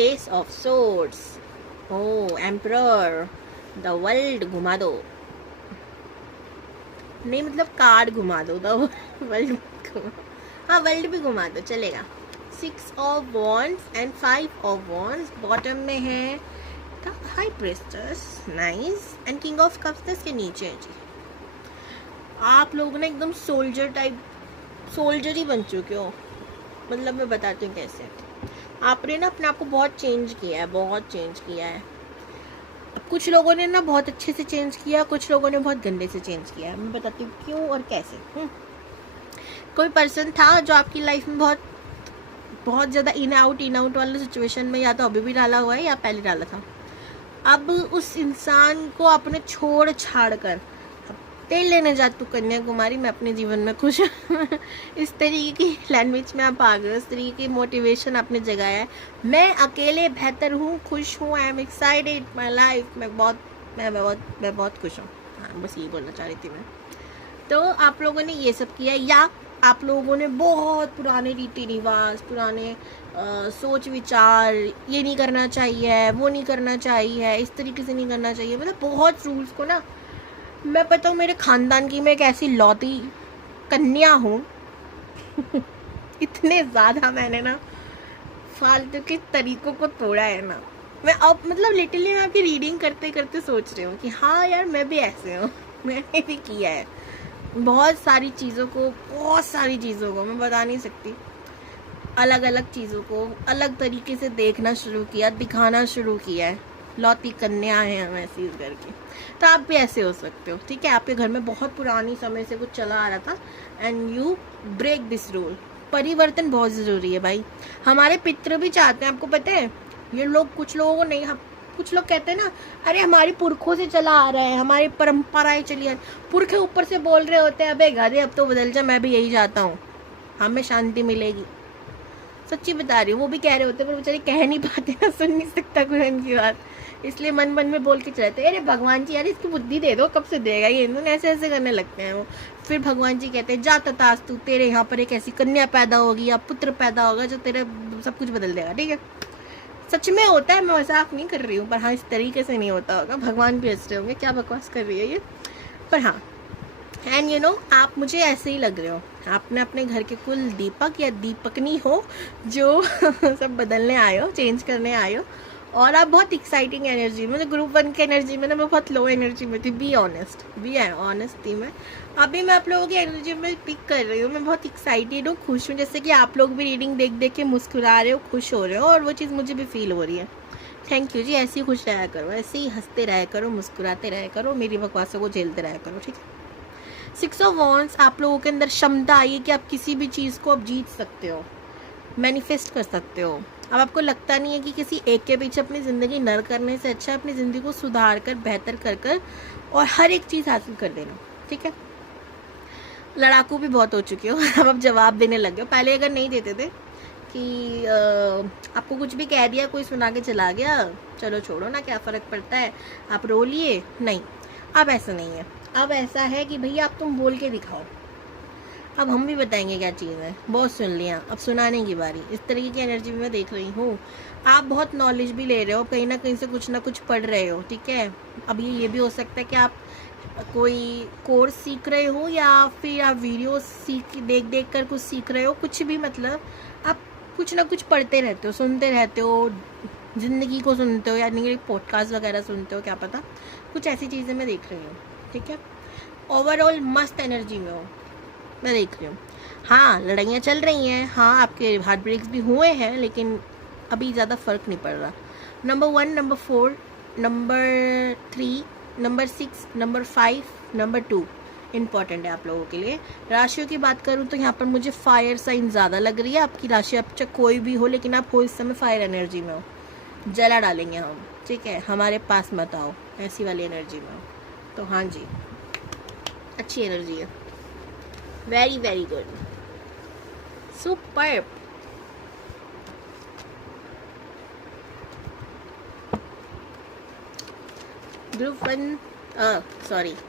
Ace of swords. ओ एम्परर। द वर्ल्ड घुमा दो, नहीं मतलब कार्ड घुमा दो, द वर्ल्ड घुमा, हाँ वर्ल्ड भी घुमा दो चलेगा। 6 of wands and 5 of wands. Bottom में है high priestess, nice, and king of cups इसके नीचे है जी। आप लोग ना एकदम सोल्जर टाइप, सोल्जर ही बन चुके हो। मतलब मैं बताती हूँ कैसे। आपने ना अपने आप को बहुत चेंज किया है, बहुत चेंज किया है। कुछ लोगों ने ना बहुत अच्छे से चेंज किया, कुछ लोगों ने बहुत गंदे से चेंज किया है। मैं बताती हूँ क्यों और कैसे। कोई पर्सन था जो आपकी लाइफ में बहुत ज़्यादा इन आउट वाला सिचुएशन में या तो अभी भी डाला हुआ है या पहले डाला था। अब उस इंसान को अपने छोड़ छाड़ कर तेल लेने जा तू कन्याकुमारी, मैं अपने जीवन में खुश हूँ। इस तरीके की लैंग्वेज में आप आ गए, इस तरीके की मोटिवेशन आपने जगाया है। मैं अकेले बेहतर हूँ, खुश हूँ, I am excited my life. मैं बहुत खुश हूँ। हाँ, बस यही बोलना चाह रही थी मैं। तो आप लोगों ने ये सब किया, या आप लोगों ने बहुत पुराने रीति रिवाज, पुराने सोच विचार, ये नहीं करना चाहिए, वो नहीं करना चाहिए, इस तरीके से नहीं करना चाहिए, मतलब बहुत रूल्स को ना, मैं पता हूँ मेरे खानदान की मैं एक ऐसी लौती कन्या हूँ। इतने ज़्यादा मैंने ना फालतू के तरीकों को तोड़ा है ना। मैं अब मतलब लिटरली मैं आपकी रीडिंग करते करते सोच रही हूँ कि हाँ यार मैं भी ऐसे हूँ। मैंने भी किया है बहुत सारी चीज़ों को मैं बता नहीं सकती। अलग अलग चीज़ों को अलग तरीके से देखना शुरू किया, दिखाना शुरू किया है। लौती कन्या है हम ऐसी इस घर की। तो आप भी ऐसे हो सकते हो, ठीक है। आपके घर में बहुत पुरानी समय से कुछ चला आ रहा था and you break this rule. परिवर्तन बहुत ज़रूरी है भाई। हमारे पितृ भी चाहते हैं, आपको पता है। ये लोग, कुछ लोगों को नहीं, कुछ लोग कहते हैं ना, अरे हमारी पुरखों से चला आ रहा है, हमारी परंपराएं चली आ रही। पुरखे ऊपर से बोल रहे होते हैं अबे गादे अब तो बदल जा, मैं भी यही चाहता हूँ, हमें शांति मिलेगी। सच्ची बता रही हूँ। वो भी कह रहे होते हैं पर बेचारे कह नहीं पाते ना, सुन नहीं सकता कोई उनकी बात, इसलिए मन मन में बोल के चलते, अरे भगवान जी यार इसकी बुद्धि दे दो, कब से देगा ये, ऐसे ऐसे करने लगते हैं वो। फिर भगवान जी कहते हैं जा तथास्तु, तेरे यहाँ पर एक ऐसी कन्या पैदा होगी या पुत्र पैदा होगा जो तेरे सब कुछ बदल देगा, ठीक है। सच में होता है, मैं मजाक नहीं कर रही हूँ, पर हाँ इस तरीके से नहीं होता होगा। भगवान भी हंस रहे होंगे क्या बकवास कर रही है ये, पर हाँ। एंड यू नो, आप मुझे ऐसे ही लग रहे हो। आपने अपने घर के कुल दीपक या दीपकनी हो जो सब बदलने आए हो, चेंज करने आए हो। और आप बहुत एक्साइटिंग एनर्जी में, ग्रुप 1 की एनर्जी में ना मैं बहुत लो एनर्जी में थी। बी ऑनेस्ट थी मैं। अभी मैं आप लोगों की एनर्जी में पिक कर रही हूँ। मैं बहुत एक्साइटेड हूँ, खुश हूँ, जैसे कि आप लोग भी रीडिंग देख देख के मुस्कुरा रहे हो, खुश हो रहे हो, और वो चीज़ मुझे भी फील हो रही है। थैंक यू जी। ऐसे ही खुश रहा करो, ऐसे ही हंसते रहा करो, मुस्कुराते रहा करो, मेरी बकवासों को झेलते रहा करो, ठीक है। 6 ऑफ वॉन्ड्स, आप लोगों के अंदर क्षमता आई है कि आप किसी भी चीज़ को अब जीत सकते हो, मैनिफेस्ट कर सकते हो। अब आपको लगता नहीं है कि किसी एक के पीछे अपनी ज़िंदगी नर करने से अच्छा है अपनी ज़िंदगी को सुधार कर, बेहतर कर और हर एक चीज़ हासिल कर देना, ठीक है। लड़ाकू भी बहुत हो चुके हो अब जवाब देने लगे हो। पहले अगर नहीं देते थे कि आपको कुछ भी कह दिया, कोई सुना के चला गया, चलो छोड़ो ना, क्या फ़र्क पड़ता है, आप रो लिए। नहीं, अब ऐसा नहीं है। अब ऐसा है कि भैया अब तुम बोल के दिखाओ। अब हम भी बताएंगे क्या चीज़ है। बहुत सुन लिया, अब सुनाने की बारी। इस तरीके की एनर्जी भी मैं देख रही हूँ। आप बहुत नॉलेज भी ले रहे हो, कहीं ना कहीं से कुछ ना कुछ पढ़ रहे हो, ठीक है। अब ये भी हो सकता है कि आप कोई कोर्स सीख रहे हो या फिर आप वीडियो देख देख कर कुछ सीख रहे हो, कुछ भी, मतलब आप कुछ ना कुछ पढ़ते रहते हो, सुनते रहते हो, ज़िंदगी को सुनते हो, यानी पॉडकास्ट वगैरह सुनते हो, क्या पता। कुछ ऐसी चीज़ें मैं देख रही हूँ, ठीक है। ओवरऑल मस्त एनर्जी में हो, मैं देख रही हूँ। हाँ, लड़ाइयाँ चल रही हैं, हाँ आपके हार्ट ब्रेक्स भी हुए हैं, लेकिन अभी ज़्यादा फ़र्क नहीं पड़ रहा। Number 1, number 4, number 3, number 6, number 5, number 2 important है आप लोगों के लिए। राशियों की बात करूँ तो यहाँ पर मुझे फायर साइन ज़्यादा लग रही है। आपकी राशि अब चाहे कोई भी हो, लेकिन आप हो इस समय फायर एनर्जी में हो, जला डालेंगे हम, ठीक है। हमारे पास मत आओ, ऐसी वाली एनर्जी में हो। तो हाँ जी, अच्छी एनर्जी है, very very good, superb. Group 1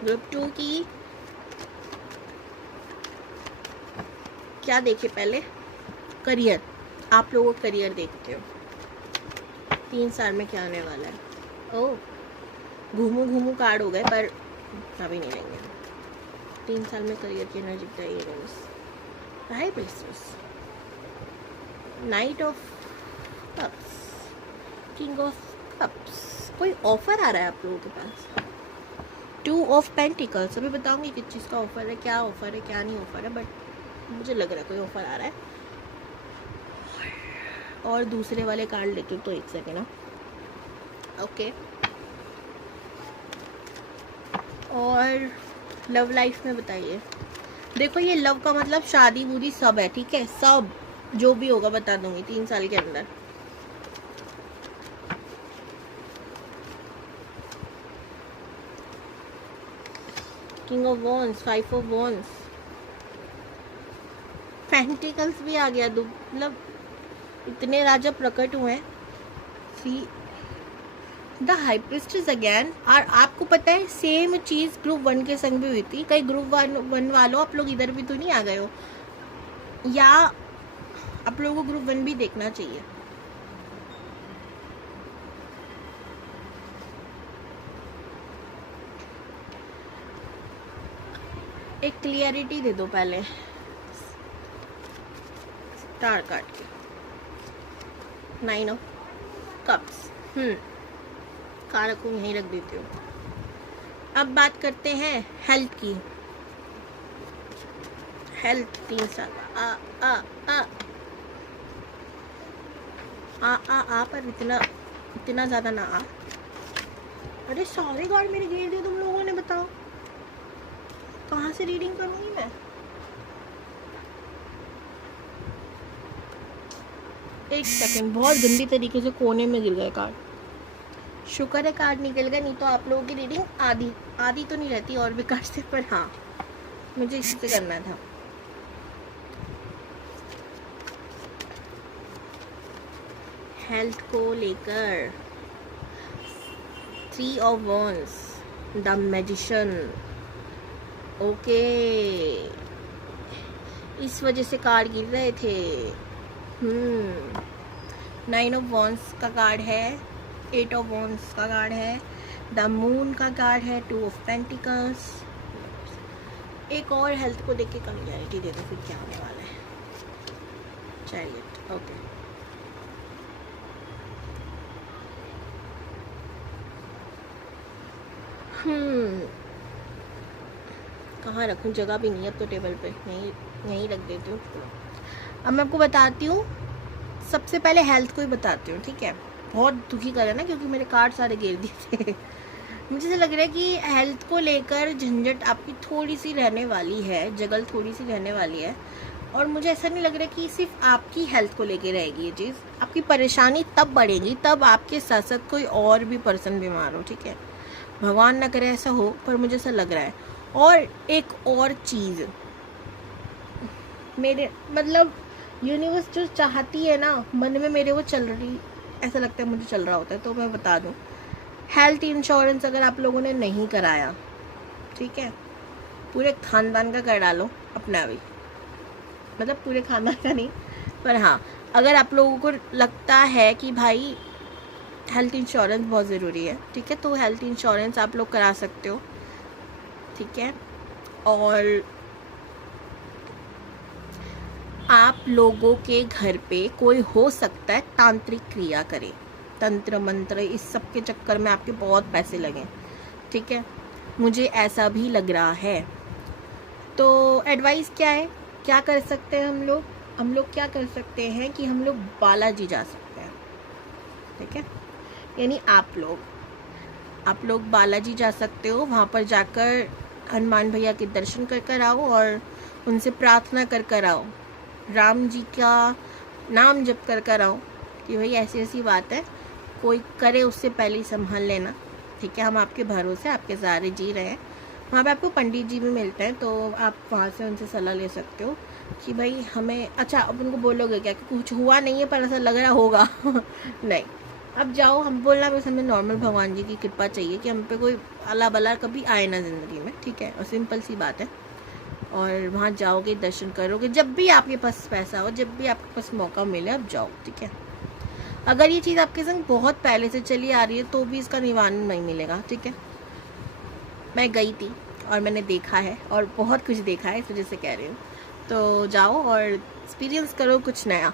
group 2 की क्या देखे पहले? करियर। आप लोगों का करियर देखते हो 3 साल में क्या होने वाला है। ओह, घूमू घूमू कार्ड हो गए, पर अभी नहीं लेंगे। 3 साल में करियर की एनर्जी बताइए रोज। High priestess, knight of cups, king of cups. कोई ऑफर आ रहा है आप लोगों के पास। 2 ऑफ पेंटिकल्स। अभी बताऊंगी किस चीज़ का ऑफर है, क्या ऑफर है, क्या नहीं ऑफर है, बट मुझे लग रहा है कोई ऑफर आ रहा है। और दूसरे वाले कार्ड लेती हूँ तो 1 सेकेंड ना। ओके, और लव लाइफ में बताइए। देखो, ये लव का मतलब शादी बूदी सब है, ठीक है, सब जो भी होगा बता दूंगी 3 साल के अंदर। King of wands, 5 of wands, pentacles भी आ गया। मतलब इतने राजा प्रकट हुए हैं। See the high priestess again. और आपको पता है सेम चीज़ ग्रुप 1 के संग भी हुई थी। कई ग्रुप 1 वालों, आप लोग इधर भी तो नहीं आ गए हो, या आप लोगों को ग्रुप 1 भी देखना चाहिए। एक क्लियरिटी दे दो पहले स्टार कार्ड की। 9 ऑफ कप्स। कारक को यहीं रख देती हूँ। अब बात करते हैं हेल्थ की। हेल्थ 3 साल आ आ आ आ आ आ पर इतना ज़्यादा ना आ। अरे सारे कार्ड मेरे गिर दिए तुम लोगों ने, बताओ कहाँ से रीडिंग करूँगी मैं। एक सेकंड, बहुत गंदी तरीके से कोने में गिर गए कार्ड। शुक्र है कार्ड निकल गए, नहीं तो आप लोगों की रीडिंग आधी तो नहीं रहती और भी कार्ड से, पर हाँ मुझे इसी से करना था। हेल्थ को लेकर 3 of wands, the magician. Okay, इस वजह से कार्ड गिर रहे थे। 9 ऑफ वॉन्स का कार्ड है, 8 ऑफ वॉन्स का कार्ड है, द मून का कार्ड है, 2 ऑफ पेंटिकल्स। एक और हेल्थ को देख के क्लियरिटी दे दो फिर क्या होने वाला है। चैरियट। ओके, कहाँ रखूँ, जगह भी नहीं है अब तो टेबल पे, यहीं रख देती हूँ। अब मैं आपको बताती हूँ, सबसे पहले हेल्थ को ही बताती हूँ, ठीक है। बहुत दुखी कर रहा है ना, क्योंकि मेरे कार्ड सारे गिर दिए थे। मुझे ऐसा लग रहा है कि हेल्थ को लेकर झंझट आपकी थोड़ी सी रहने वाली है, जगल थोड़ी सी रहने वाली है। और मुझे ऐसा नहीं लग रहा कि सिर्फ आपकी हेल्थ को लेकर रहेगी ये चीज़। आपकी परेशानी तब बढ़ेगी तब आपके साथ साथ कोई और भी पर्सन बीमार हो, ठीक है। भगवान ना करे ऐसा हो, पर मुझे ऐसा लग रहा है। और एक और चीज़, मेरे मतलब यूनिवर्स जो चाहती है ना, मन में मेरे वो चल रही, ऐसा लगता है मुझे चल रहा होता है। तो मैं बता दूं, हेल्थ इंश्योरेंस अगर आप लोगों ने नहीं कराया, ठीक है, पूरे खानदान का कर डालो अपना भी, मतलब पूरे खानदान का नहीं, पर हाँ अगर आप लोगों को लगता है कि भाई हेल्थ इंश्योरेंस बहुत ज़रूरी है, ठीक है, तो हेल्थ इंश्योरेंस आप लोग करा सकते हो, ठीक है। और आप लोगों के घर पे कोई हो सकता है तांत्रिक क्रिया करे, तंत्र मंत्र, इस सब के चक्कर में आपके बहुत पैसे लगे, ठीक है, मुझे ऐसा भी लग रहा है। तो एडवाइस क्या है, क्या कर सकते हैं हम लोग क्या कर सकते हैं कि हम लोग बालाजी जा सकते हैं, ठीक है, यानी आप लोग बालाजी जा सकते हो, वहाँ पर जाकर हनुमान भैया के दर्शन कर कर आओ और उनसे प्रार्थना कर कर आओ, राम जी का नाम जप कर कर आओ कि भाई ऐसी ऐसी बात है, कोई करे उससे पहले ही संभाल लेना, ठीक है, हम आपके भरोसे आपके सहारे जी रहे हैं। वहाँ पे आपको पंडित जी भी मिलते हैं, तो आप वहाँ से उनसे सलाह ले सकते हो कि भाई हमें, अच्छा अब उनको बोलोगे क्या कि कुछ हुआ नहीं है पर ऐसा लग रहा होगा नहीं, अब जाओ, हम बोलना बस हमें नॉर्मल भगवान जी की कृपा चाहिए कि हम पे कोई अला बला कभी आए ना ज़िंदगी में, ठीक है, और सिंपल सी बात है। और वहाँ जाओगे, दर्शन करोगे, जब भी आपके पास पैसा हो, जब भी आपके पास मौका मिले आप जाओ, ठीक है। अगर ये चीज़ आपके संग बहुत पहले से चली आ रही है तो भी इसका निवारण नहीं मिलेगा, ठीक है। मैं गई थी और मैंने देखा है और बहुत कुछ देखा है, इस वजह से कह रही हूँ, तो जाओ और एक्सपीरियंस करो कुछ नया।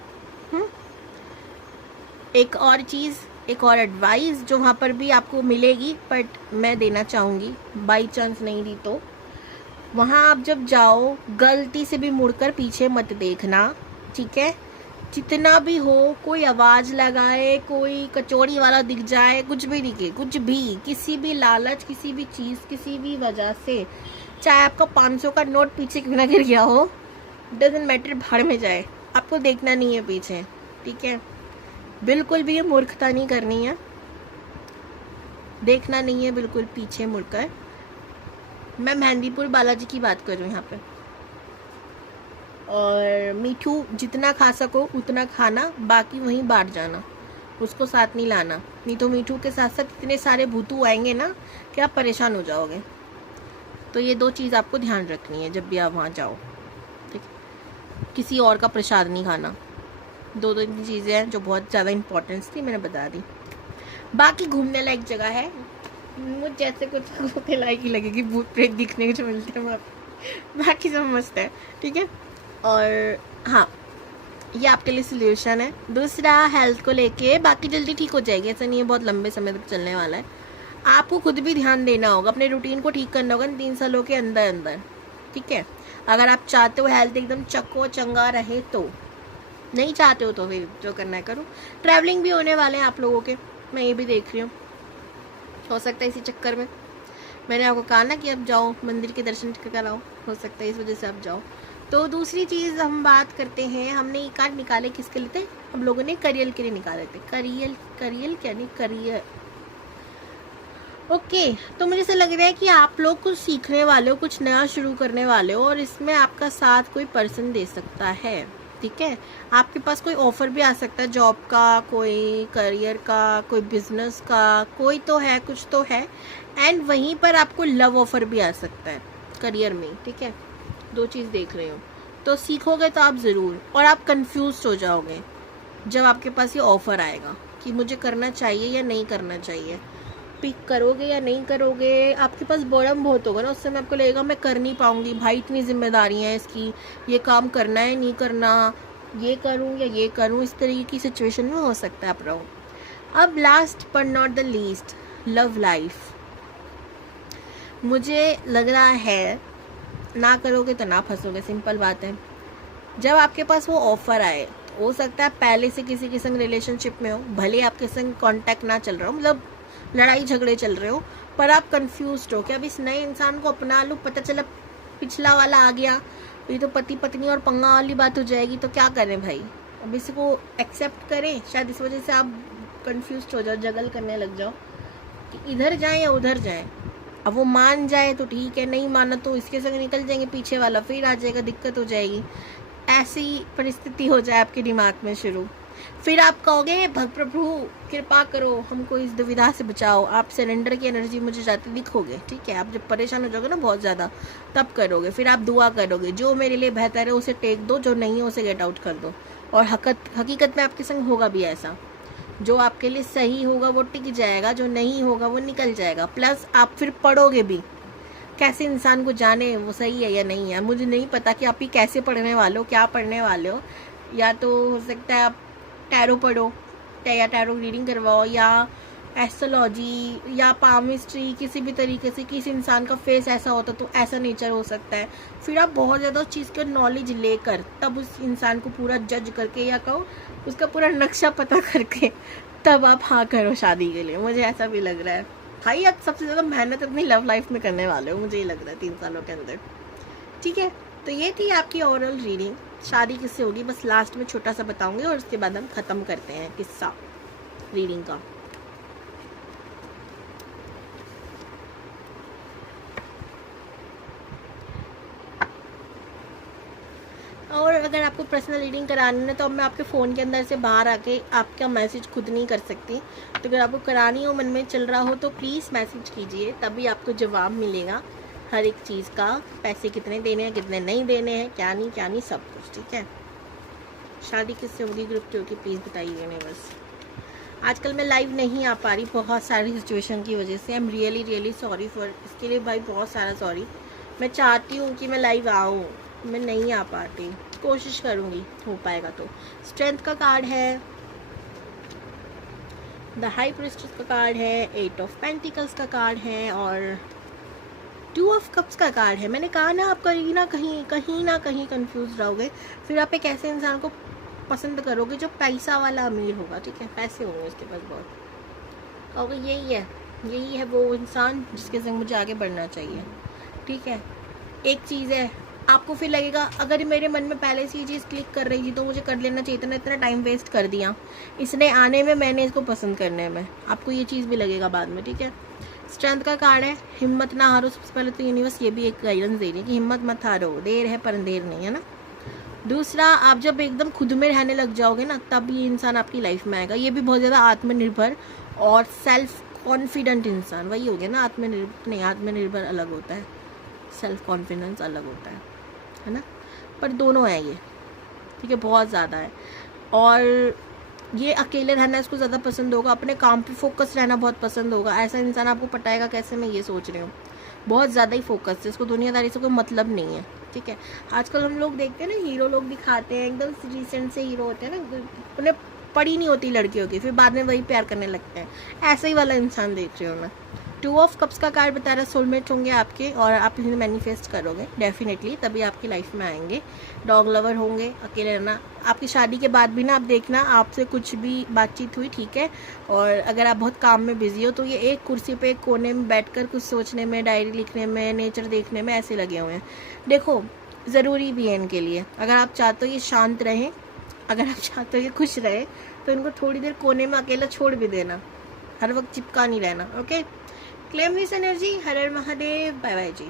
एक और चीज़, एक और एडवाइस जो वहाँ पर भी आपको मिलेगी, बट मैं देना चाहूँगी, बाई चांस नहीं दी तो, वहाँ आप जब जाओ गलती से भी मुड़कर पीछे मत देखना, ठीक है, जितना भी हो, कोई आवाज़ लगाए, कोई कचौड़ी वाला दिख जाए, कुछ भी दिखे, कुछ भी, किसी भी लालच, किसी भी चीज़, किसी भी वजह से, चाहे आपका 500 का नोट पीछे क्यों ना गिर गया हो, डजेंट मैटर, भाड़ में जाए, आपको देखना नहीं है पीछे, ठीक है, बिल्कुल भी ये मूर्खता नहीं करनी है, देखना नहीं है बिल्कुल पीछे मुड़कर। मैं मेहंदीपुर बालाजी की बात कर रही हूँ यहाँ पे। और मीठू जितना खा सको उतना खाना, बाकी वहीं बांट जाना, उसको साथ नहीं लाना, नहीं तो मीठू के साथ साथ इतने सारे भूतू आएंगे ना कि आप परेशान हो जाओगे। तो ये 2 चीज़ आपको ध्यान रखनी है जब भी आप वहाँ जाओ, ठीक है, किसी और का प्रसाद नहीं खाना, 2 चीज़ें हैं जो बहुत ज़्यादा इम्पोर्टेंस थी, मैंने बता दी। बाकी घूमने लायक जगह है, मुझ जैसे कुछ घूमने लायक ही लगेगी, भूत प्रेत दिखने को जो मिलते हैं वहाँ पे, बाकी सब मस्त है, ठीक है। और हाँ, ये आपके लिए सोल्यूशन है। दूसरा, हेल्थ को लेके, बाकी जल्दी ठीक हो जाएगी, ऐसा नहीं है बहुत लंबे समय तक चलने वाला है, आपको खुद भी ध्यान देना होगा, अपने रूटीन को ठीक करना होगा 3 सालों के अंदर अंदर, ठीक है। अगर आप चाहते हो हेल्थ एकदम चक्को चंगा रहे तो, नहीं चाहते हो तो फिर जो करना है करो। ट्रैवलिंग भी होने वाले हैं आप लोगों के, मैं ये भी देख रही हूँ, हो सकता है इसी चक्कर में मैंने आपको कहा ना कि अब जाओ मंदिर के दर्शन कराओ, हो सकता है इस वजह से आप जाओ। तो दूसरी चीज़ हम बात करते हैं, हमने ये कार्ड निकाले किसके लिए थे, हम लोगों ने करियर के लिए निकाले थे, करियर क्या नहीं, करियर, ओके। तो मुझे ऐसा लग रहा है कि आप लोग कुछ सीखने वाले हो, कुछ नया शुरू करने वाले हो, और इसमें आपका साथ कोई पर्सन दे सकता है, ठीक है। आपके पास कोई ऑफर भी आ सकता है, जॉब का, कोई करियर का, कोई बिजनेस का, कोई तो है, कुछ तो है, एंड वहीं पर आपको लव ऑफर भी आ सकता है करियर में, ठीक है। 2 चीज़ देख रहे हो, तो सीखोगे तो आप ज़रूर, और आप कंफ्यूज हो जाओगे जब आपके पास ये ऑफ़र आएगा कि मुझे करना चाहिए या नहीं करना चाहिए, पिक करोगे या नहीं करोगे, आपके पास बोर्डम बहुत होगा ना, उस समय आपको लगेगा मैं कर नहीं पाऊँगी भाई, इतनी जिम्मेदारी है इसकी, ये काम करना है नहीं करना, ये करूँ या ये करूँ, इस तरीके की सिचुएशन में हो सकता है आप रहो। अब last but not the least, love life, मुझे लग रहा है ना करोगे तो ना फंसोगे, सिंपल बात है। जब आपके पास वो ऑफर आए, तो हो सकता है पहले से किसी के संग रिलेशनशिप में हो, भले आपके संग कांटेक्ट ना चल रहा हो, मतलब लड़ाई झगड़े चल रहे हो, पर आप कंफ्यूज हो कि अब इस नए इंसान को अपना लूँ, पता चला पिछला वाला आ गया, ये तो पति पत्नी और पंगा वाली बात हो जाएगी, तो क्या करें भाई, अब इसको एक्सेप्ट करें, शायद इस वजह से आप कंफ्यूज हो जाओ, जगल करने लग जाओ कि इधर जाएं या उधर जाएं। अब वो मान जाए तो ठीक है, नहीं माना तो इसके संग निकल जाएंगे, पीछे वाला फिर आ जाएगा, दिक्कत हो जाएगी। ऐसी परिस्थिति हो जाए आपके दिमाग में शुरू, फिर आप कहोगे प्रभु कृपा करो, हमको इस दुविधा से बचाओ। आप सरेंडर की एनर्जी मुझे जाती दिखोगे, ठीक है। आप जब परेशान हो जाओगे ना बहुत ज़्यादा, तब करोगे। फिर आप दुआ करोगे, जो मेरे लिए बेहतर है उसे टेक दो, जो नहीं है उसे गेट आउट कर दो। और हकीकत में आपके संग होगा भी ऐसा। जो आपके लिए सही होगा वो टिक जाएगा, जो नहीं होगा वो निकल जाएगा। प्लस आप फिर पढ़ोगे भी। कैसे इंसान को जाने वो सही है या नहीं है। मुझे नहीं पता कि आप ही कैसे पढ़ने वाले हो, क्या पढ़ने वाले हो। या तो हो सकता है आप टैरो पढ़ो या टैरो रीडिंग करवाओ, या एस्ट्रोलॉजी या पामिस्ट्री, किसी भी तरीके से किसी इंसान का फेस ऐसा होता तो ऐसा नेचर हो सकता है। फिर आप बहुत ज़्यादा उस चीज़ का नॉलेज लेकर तब उस इंसान को पूरा जज करके, या कहो उसका पूरा नक्शा पता करके, तब आप हाँ करो शादी के लिए। मुझे ऐसा भी लग रहा है भाई आप सबसे ज़्यादा मेहनत अपनी लव लाइफ में करने वाले हो, मुझे ये लग रहा है 3 सालों के अंदर, ठीक है। तो ये थी आपकी ओवरऑल रीडिंग। शादी किससे होगी बस लास्ट में छोटा सा बताऊंगी, और उसके बाद हम ख़त्म करते हैं किस्सा रीडिंग का। और अगर आपको पर्सनल रीडिंग करानी है तो अब मैं आपके फ़ोन के अंदर से बाहर आके आपका मैसेज खुद नहीं कर सकती। तो अगर आपको करानी हो, मन में चल रहा हो, तो प्लीज़ मैसेज कीजिए, तभी आपको जवाब मिलेगा हर एक चीज़ का। पैसे कितने देने हैं, कितने नहीं देने हैं, क्या नहीं सब कुछ, ठीक है। शादी किससे होगी, ग्रुप की होगी, प्लीज़ बताइए नहीं। बस आजकल मैं लाइव नहीं आ पा रही बहुत सारी सिचुएशन की वजह से। I am really sorry for इसके लिए भाई, बहुत सारा सॉरी। मैं चाहती हूँ कि मैं लाइव आऊँ, मैं नहीं आ पाती, कोशिश करूँगी हो पाएगा तो। स्ट्रेंथ का कार्ड है, द हाई प्रीस्टेस का कार्ड है, 8 ऑफ पेंटिकल्स का कार्ड है, और 2 ऑफ कप्स का कार्ड है। मैंने कहा ना आप कहीं ना कहीं कंफ्यूज रहोगे। फिर आप एक ऐसे इंसान को पसंद करोगे जो पैसा वाला अमीर होगा, ठीक है, पैसे होंगे उसके पास बहुत, कहोगे यही है वो इंसान जिसके संग मुझे आगे बढ़ना चाहिए, ठीक है। एक चीज़ है, आपको फिर लगेगा अगर मेरे मन में पहले से ये चीज़ क्लिक कर रही थी तो मुझे कर लेना चाहिए था ना, इतना टाइम वेस्ट कर दिया इसने आने में, मैंने इसको पसंद करने में। आपको ये चीज़ भी लगेगा बाद में, ठीक है। स्ट्रेंथ का कार्ड है, हिम्मत ना हारो। सबसे पहले तो यूनिवर्स ये भी एक गाइडेंस दे रही है कि हिम्मत मत हारो, देर है पर अंधेर नहीं, है ना। दूसरा, आप जब एकदम खुद में रहने लग जाओगे ना, तब ये इंसान आपकी लाइफ में आएगा। ये भी बहुत ज़्यादा आत्मनिर्भर और सेल्फ कॉन्फिडेंट इंसान, वही हो गया ना। आत्मनिर्भर अलग होता है, सेल्फ कॉन्फिडेंस अलग होता है ना। पर दोनों है ये, ठीक है, बहुत ज़्यादा है। और ये अकेले रहना इसको ज़्यादा पसंद होगा, अपने काम पे फोकस रहना बहुत पसंद होगा। ऐसा इंसान आपको पटाएगा कैसे, मैं ये सोच रही हूँ। बहुत ज़्यादा ही फोकस है इसको, दुनियादारी से कोई मतलब नहीं है, ठीक है। आजकल हम लोग देखते हैं ना, हीरो लोग दिखाते हैं एकदम रिसेंट से हीरो होते हैं ना, उन्हें पड़ी नहीं होती लड़कियों की, फिर बाद में वही प्यार करने लगते हैं। ऐसे ही वाला इंसान देख रही हूँ मैं। 2 ऑफ कप्स का कार्ड बता रहा है सोलमेट होंगे आपके, और आप इन्हें मैनिफेस्ट करोगे डेफिनेटली, तभी आपकी लाइफ में आएंगे। डॉग लवर होंगे, अकेले रहना। आपकी शादी के बाद भी ना आप देखना आपसे कुछ भी बातचीत हुई, ठीक है। और अगर आप बहुत काम में बिजी हो तो ये एक कुर्सी पे एक कोने में बैठकर कुछ सोचने में, डायरी लिखने में, नेचर देखने में ऐसे लगे हुए हैं। देखो ज़रूरी भी है इनके लिए। अगर आप चाहते हो ये शांत रहें, अगर आप चाहते हो ये खुश रहे, तो इनको थोड़ी देर कोने में अकेला छोड़ भी देना, हर वक्त चिपका नहीं रहना, ओके। Claim this energy. हर हर महादेव, बाय बाय जी।